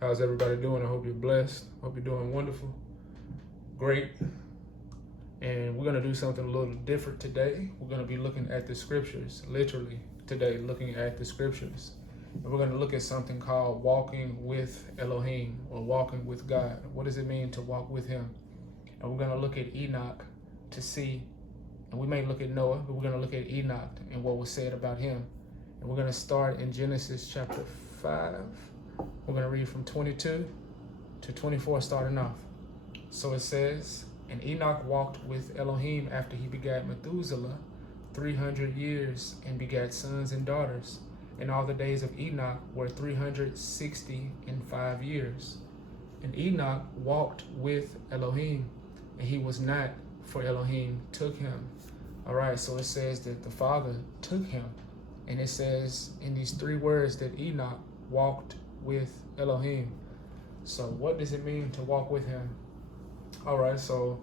How's everybody doing? I hope you're blessed. Hope you're doing wonderful. Great. And we're going to do something a little different today. We're going to be looking at the scriptures, literally today, looking at the scriptures. And we're going to look at something called walking with Elohim, or walking with God. What does it mean to walk with him? And we're going to look at Enoch to see, and we may look at Noah, but we're going to look at Enoch and what was said about him. And we're going to start in Genesis chapter 5. We're going to read from 22 to 24 starting off. So it says, and Enoch walked with Elohim after he begat Methuselah 300 years and begat sons and daughters. And all the days of Enoch were 365 years. And Enoch walked with Elohim, and he was not, for Elohim took him. All right, so it says that the Father took him. And it says in these three words that Enoch walked with Elohim. So what does it mean to walk with him? All right, so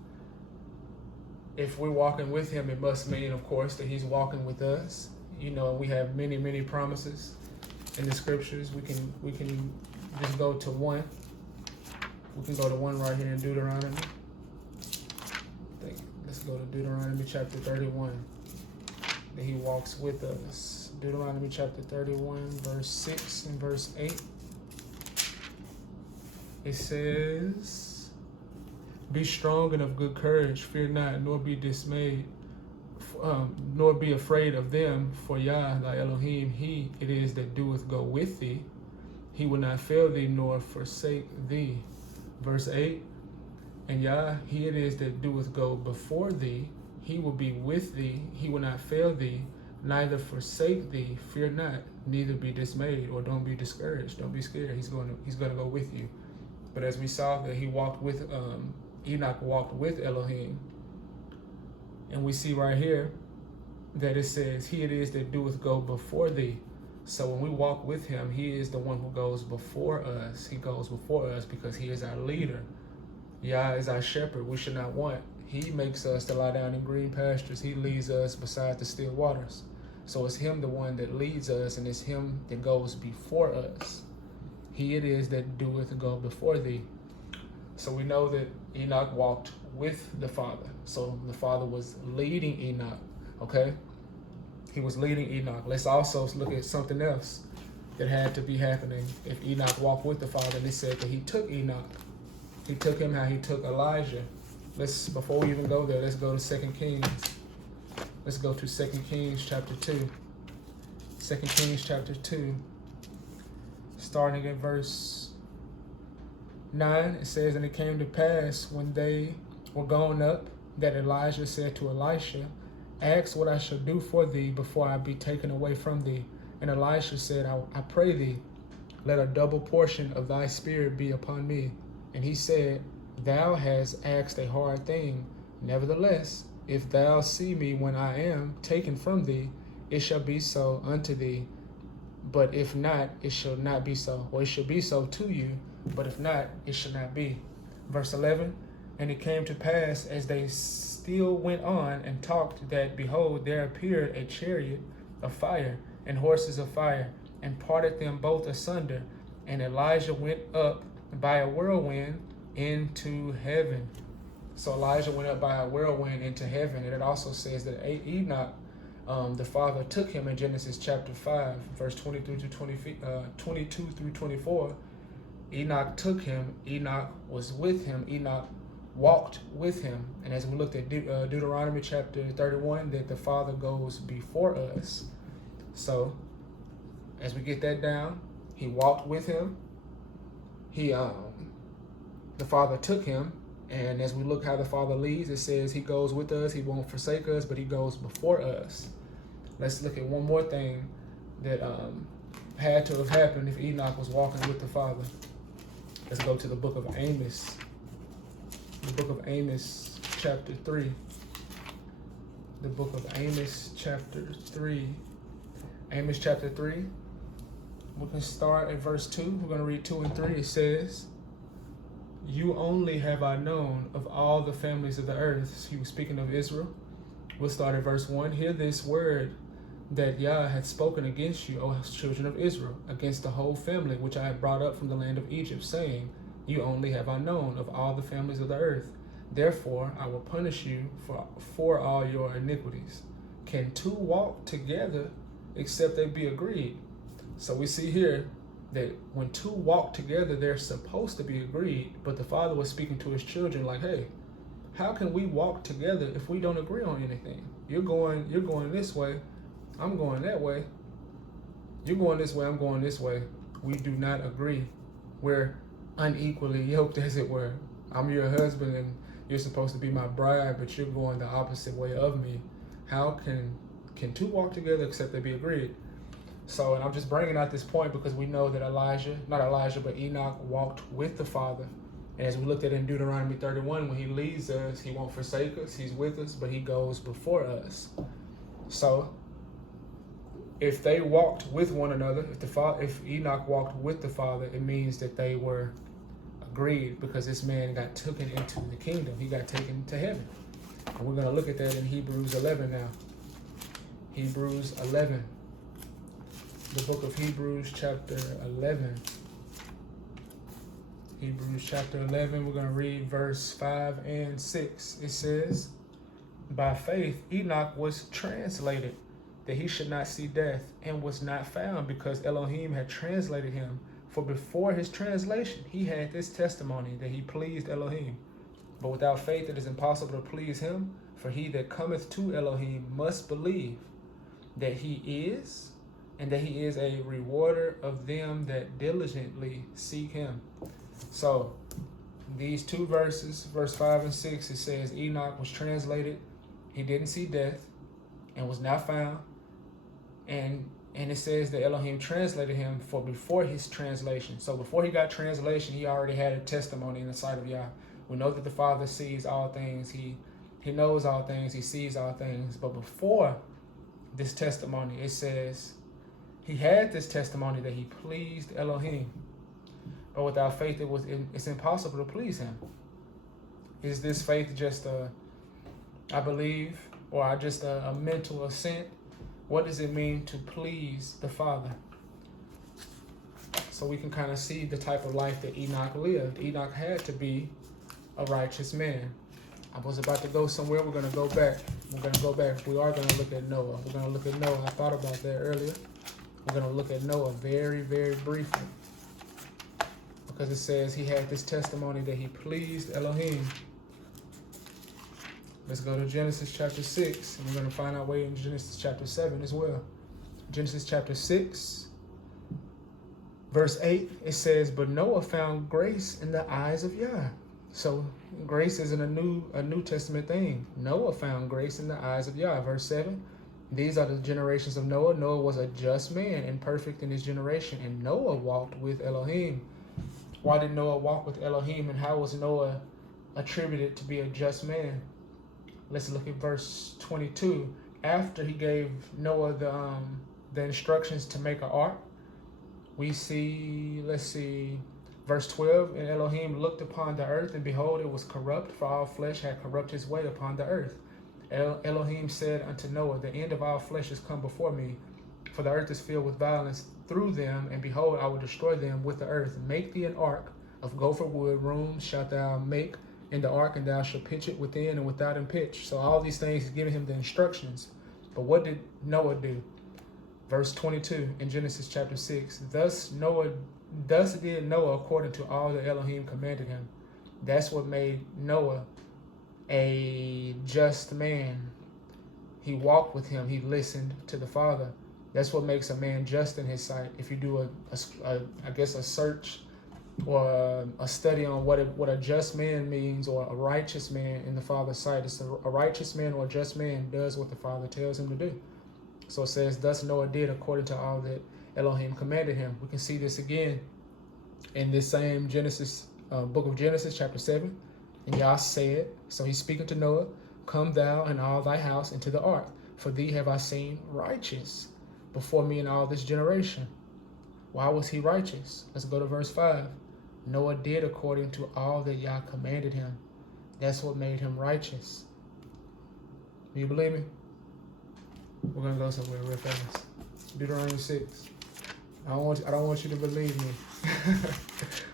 if we're walking with him, it must mean, of course, that he's walking with us. You know, we have many, many promises in the scriptures. We can just go to one. We can go to one right here in Deuteronomy. Let's go to Deuteronomy chapter 31. That he walks with us. Deuteronomy chapter 31, verse 6 and verse 8. It says, be strong and of good courage, fear not, nor be dismayed, nor be afraid of them, for Yah, thy Elohim, he it is that doeth go with thee. He will not fail thee, nor forsake thee. Verse 8, and Yah, he it is that doeth go before thee. He will be with thee, he will not fail thee, neither forsake thee. Fear not, neither be dismayed, or don't be discouraged. Don't be scared. He's going to go with you. But as we saw that he walked with, Enoch walked with Elohim. And we see right here that it says, he it is that doeth go before thee. So when we walk with him, he is the one who goes before us. He goes before us because he is our leader. Yah is our shepherd. We should not want. He makes us to lie down in green pastures. He leads us beside the still waters. So it's him the one that leads us, and it's him that goes before us. He it is that doeth go before thee. So we know that Enoch walked with the Father. So the Father was leading Enoch, okay? He was leading Enoch. Let's also look at something else that had to be happening if Enoch walked with the Father. And it said that he took Enoch. He took him how he took Elijah. Before we even go there, let's go to 2 Kings. Let's go to 2 Kings chapter 2. 2 Kings chapter 2. Starting at verse 9, it says, and it came to pass when they were gone up, that Elijah said to Elisha, ask what I shall do for thee before I be taken away from thee. And Elisha said, I pray thee, let a double portion of thy spirit be upon me. And he said, thou hast asked a hard thing. Nevertheless, if thou see me when I am taken from thee, it shall be so unto thee. But if not, it shall not be so. Or it shall be so to you, but if not, it shall not be. Verse 11, and it came to pass as they still went on and talked that, behold, there appeared a chariot of fire and horses of fire, and parted them both asunder. And Elijah went up by a whirlwind into heaven. So Elijah went up by a whirlwind into heaven. And it also says that Enoch, the Father took him in Genesis chapter 5, verse 22 through 24. Enoch took him. Enoch was with him. Enoch walked with him. And as we looked at Deuteronomy chapter 31, that the Father goes before us. So as we get that down, he walked with him. The Father took him. And as we look how the Father leads, it says he goes with us. He won't forsake us, but he goes before us. Let's look at one more thing that had to have happened if Enoch was walking with the Father. Let's go to the book of Amos. The book of Amos, chapter 3. The book of Amos, chapter 3. Amos, chapter 3. We can start at verse 2. We're going to read 2 and 3. It says, you only have I known of all the families of the earth. He was speaking of Israel. We'll start at verse 1. Hear this word that Yah had spoken against you, O children of Israel, against the whole family which I had brought up from the land of Egypt, saying, you only have I known of all the families of the earth. Therefore I will punish you for all your iniquities. Can two walk together except they be agreed? So we see here that when two walk together, they're supposed to be agreed, but the father was speaking to his children like, hey, how can we walk together if we don't agree on anything? You're going this way, I'm going that way. You're going this way, I'm going this way. We do not agree. We're unequally yoked, as it were. I'm your husband and you're supposed to be my bride, but you're going the opposite way of me. How can two walk together except they be agreed? So, and I'm just bringing out this point because we know that Enoch walked with the Father. And as we looked at in Deuteronomy 31, when he leads us, he won't forsake us, he's with us, but he goes before us. So, if they walked with one another, if Enoch walked with the Father, it means that they were agreed, because this man got taken into the kingdom. He got taken to heaven. And we're going to look at that in Hebrews 11 now. Hebrews 11. The book of Hebrews chapter 11. Hebrews chapter 11, we're going to read verse 5 and 6. It says, by faith Enoch was translated, that he should not see death, and was not found, because Elohim had translated him. For before his translation, he had this testimony, that he pleased Elohim. But without faith it is impossible to please him, for he that cometh to Elohim must believe that he is, and that he is a rewarder of them that diligently seek him. So these two verses, verse 5 and 6, it says Enoch was translated, he didn't see death, and was not found. And it says that Elohim translated him for before his translation. So before he got translation, he already had a testimony in the sight of Yah. We know that the Father sees all things. He knows all things. He sees all things. But before this testimony, it says he had this testimony that he pleased Elohim. But without faith, it's impossible to please him. Is this faith just I believe, or just a mental assent? What does it mean to please the Father? So we can kind of see the type of life that Enoch lived. Enoch had to be a righteous man. I was about to go somewhere. We're going to go back. We are going to look at Noah. We're going to look at Noah. I thought about that earlier. We're going to look at Noah very, very briefly, because it says he had this testimony that he pleased Elohim. Let's go to Genesis chapter 6, and we're going to find our way in Genesis chapter 7 as well. Genesis chapter 6, verse 8, it says, but Noah found grace in the eyes of Yah. So grace isn't a New Testament thing. Noah found grace in the eyes of Yah. Verse 7, these are the generations of Noah. Noah was a just man and perfect in his generation, and Noah walked with Elohim. Why did Noah walk with Elohim, and how was Noah attributed to be a just man? Let's look at verse 22. After he gave Noah the instructions to make an ark, we see, verse 12, and Elohim looked upon the earth, and behold, it was corrupt, for all flesh had corrupt his way upon the earth. Elohim said unto Noah, the end of all flesh is come before me, for the earth is filled with violence through them, and behold, I will destroy them with the earth. Make thee an ark of gopher wood, rooms shalt thou make in the ark, and thou shalt pitch it within and without in pitch. So all these things, he's giving him the instructions. But what did Noah do? Verse 22 in Genesis chapter 6. Thus did Noah according to all that Elohim commanded him. That's what made Noah a just man. He walked with him. He listened to the Father. That's what makes a man just in his sight. If you do a search or a study on what a just man means, or a righteous man in the Father's sight, it's a righteous man or a just man does what the Father tells him to do. So it says, thus Noah did according to all that Elohim commanded him. We can see this again in this same Genesis, book of Genesis, chapter 7. And Yah said, so he's speaking to Noah, come thou and all thy house into the ark, for thee have I seen righteous before me in all this generation. Why was he righteous? Let's go to verse 5. Noah did according to all that Yah commanded him. That's what made him righteous. Do you believe me? We're gonna go somewhere real fast. Deuteronomy 6. I don't want you to believe me.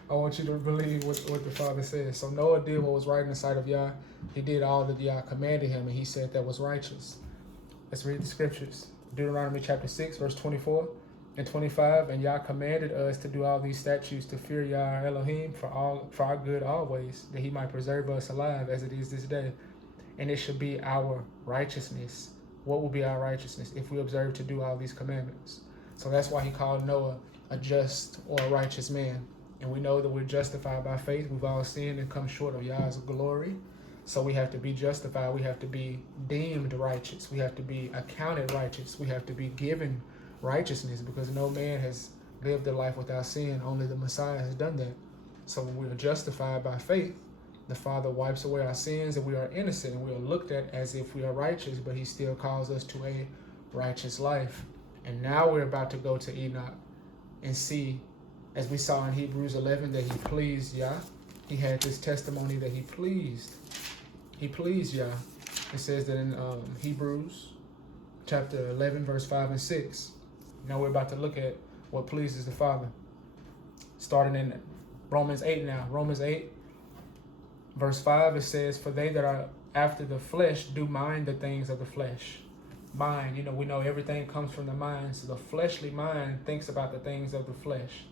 I want you to believe what the Father says. So Noah did what was right in the sight of Yah. He did all that Yah commanded him, and he said that was righteous. Let's read the scriptures. Deuteronomy chapter 6, verse 24 and 25. And Yah commanded us to do all these statutes, to fear Yah our Elohim for our good always, that he might preserve us alive as it is this day. And it should be our righteousness. What will be our righteousness if we observe to do all these commandments? So that's why he called Noah a just or a righteous man. And we know that we're justified by faith. We've all sinned and come short of Yah's glory. So we have to be justified. We have to be deemed righteous. We have to be accounted righteous. We have to be given righteousness, because no man has lived a life without sin. Only the Messiah has done that. So when we are justified by faith, the Father wipes away our sins, and we are innocent, and we are looked at as if we are righteous, but he still calls us to a righteous life. And now we're about to go to Enoch and see, as we saw in Hebrews 11, that he pleased Yah. He had this testimony that he pleased Yah. It says that in Hebrews chapter 11, verse 5 and 6. Now we're about to look at what pleases the Father. Starting in Romans 8 now. Romans 8, verse 5, it says, for they that are after the flesh do mind the things of the flesh. Mind, we know everything comes from the mind. So the fleshly mind thinks about the things of the flesh,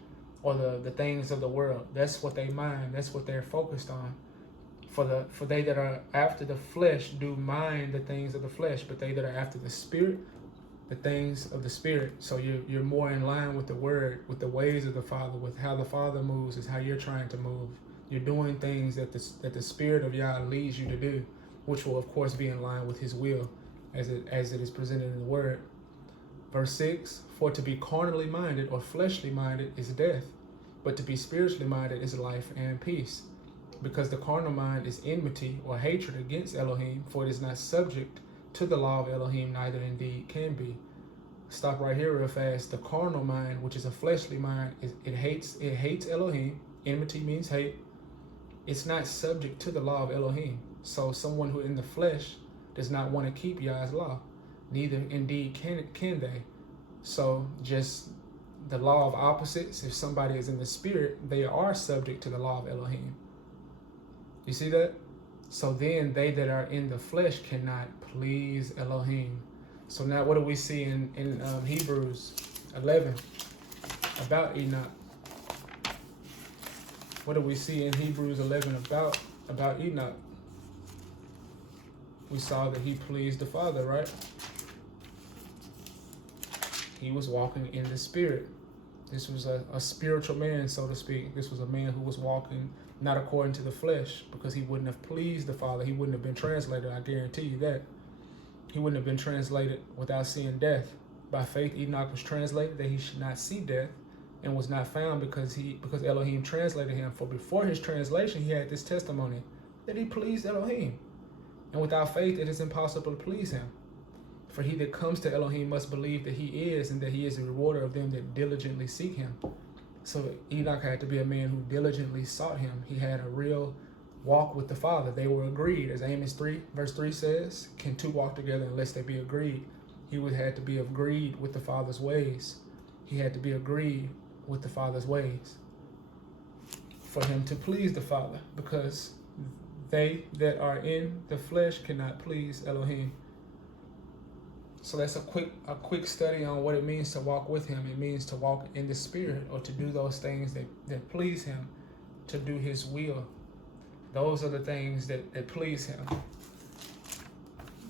or the things of the world. That's what they mind. That's what they're focused on. For they that are after the flesh do mind the things of the flesh, but they that are after the Spirit, the things of the Spirit. So you're more in line with the Word, with the ways of the Father, with how the Father moves is how you're trying to move. You're doing things that the Spirit of Yah leads you to do, which will of course be in line with his will as it is presented in the Word. Verse 6, for to be carnally minded or fleshly minded is death, but to be spiritually minded is life and peace. Because the carnal mind is enmity or hatred against Elohim, for it is not subject to the law of Elohim, neither indeed can be. Stop right here real fast. The carnal mind, which is a fleshly mind, it hates Elohim. Enmity means hate. It's not subject to the law of Elohim. So someone who in the flesh does not want to keep Yah's law, neither indeed can they. So just the law of opposites, if somebody is in the Spirit, they are subject to the law of Elohim. You see that? So then they that are in the flesh cannot please Elohim. So now what do we see in Hebrews 11 about Enoch? What do we see in Hebrews 11 about Enoch? We saw that he pleased the Father, right? He was walking in the Spirit. This was a spiritual man, so to speak. This was a man who was walking not according to the flesh, because he wouldn't have pleased the Father. He wouldn't have been translated, I guarantee you that. He wouldn't have been translated without seeing death. By faith, Enoch was translated that he should not see death, and was not found because Elohim translated him. For before his translation, he had this testimony that he pleased Elohim. And without faith, it is impossible to please him. For he that comes to Elohim must believe that he is, and that he is a rewarder of them that diligently seek him. So Enoch had to be a man who diligently sought him. He had a real walk with the Father. They were agreed. As Amos 3, verse 3 says, can two walk together unless they be agreed? He would have to be agreed with the Father's ways. He had to be agreed with the Father's ways for him to please the Father, because they that are in the flesh cannot please Elohim. So that's a quick study on what it means to walk with him. It means to walk in the Spirit, or to do those things that please him, to do his will. Those are the things that please him.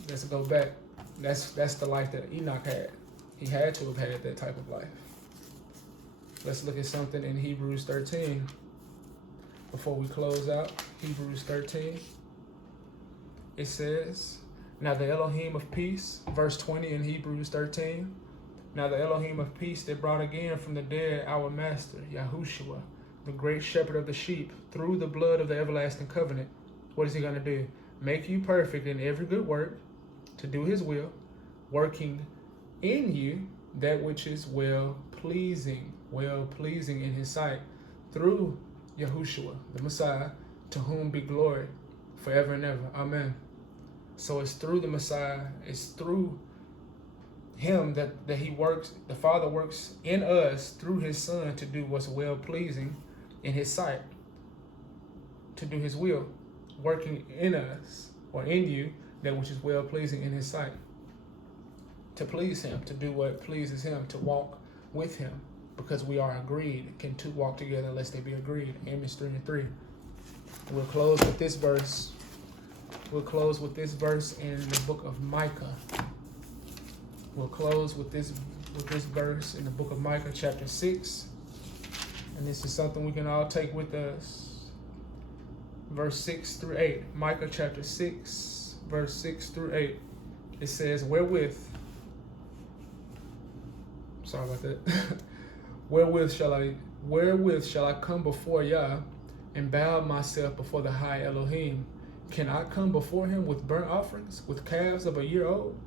Let's go back. That's the life that Enoch had. He had to have had that type of life. Let's look at something in Hebrews 13 before we close out. Hebrews 13. It says, now the Elohim of peace, verse 20 in Hebrews 13. Now the Elohim of peace that brought again from the dead our master, Yahushua, the great shepherd of the sheep, through the blood of the everlasting covenant. What is he going to do? Make you perfect in every good work, to do his will, working in you that which is well pleasing in his sight, through Yahushua, the Messiah, to whom be glory forever and ever. Amen. So it's through the Messiah, it's through him that he works, the Father works in us through his Son to do what's well pleasing in his sight, to do his will, working in us or in you that which is well pleasing in his sight, to please him, to do what pleases him, to walk with him, because we are agreed. Can two walk together unless they be agreed? Amos 3:3. We'll close with this verse. We'll close with this verse in the book of Micah. We'll close with this verse in the book of Micah, chapter 6. And this is something we can all take with us. Verse 6 through 8. Micah chapter 6, verse 6 through 8. It says, Wherewith shall I come before Yah and bow myself before the high Elohim? Can I come before him with burnt offerings, with calves of a year old?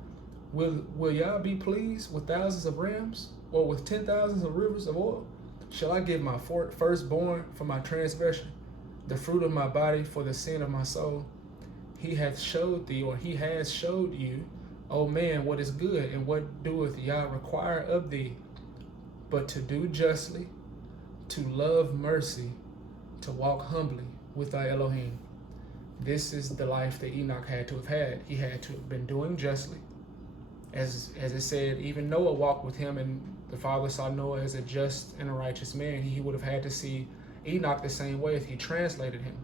Will Yah be pleased with thousands of rams, or with 10,000s of rivers of oil? Shall I give my firstborn for my transgression, the fruit of my body for the sin of my soul? He hath showed thee, or he has showed you, O man, what is good, and what doeth Yah require of thee, but to do justly, to love mercy, to walk humbly with thy Elohim. This is the life that Enoch had to have had. He had to have been doing justly. As it said, even Noah walked with him, and the Father saw Noah as a just and a righteous man. He would have had to see Enoch the same way if he translated him.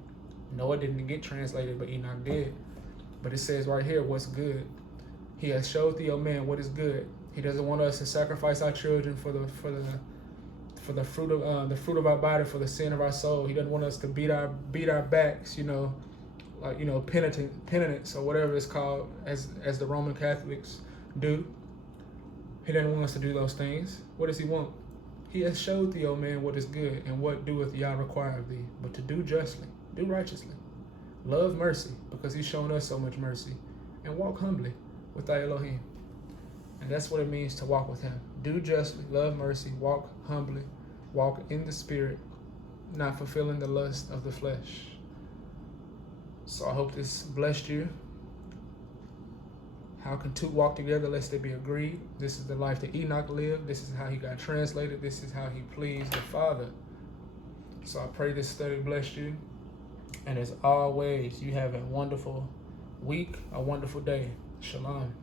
Noah didn't get translated, but Enoch did. But it says right here, what's good. He has showed thee, O man, what is good. He doesn't want us to sacrifice our children for the fruit of our body, for the sin of our soul. He doesn't want us to beat our backs, penitence or whatever it's called, as the Roman Catholics do. He doesn't want us to do those things. What does he want? He has showed thee, O man, what is good, and what doeth Yah require of thee, but to do justly, do righteously, love mercy, because he's shown us so much mercy, and walk humbly with thy Elohim. And that's what it means to walk with him. Do justly, love mercy, walk humbly, walk in the spirit, not fulfilling the lust of the flesh. So I hope this blessed you. How can two walk together lest they be agreed? This is the life that Enoch lived. This is how he got translated. This is how he pleased the Father. So I pray this study blessed you. And as always, you have a wonderful week, a wonderful day. Shalom.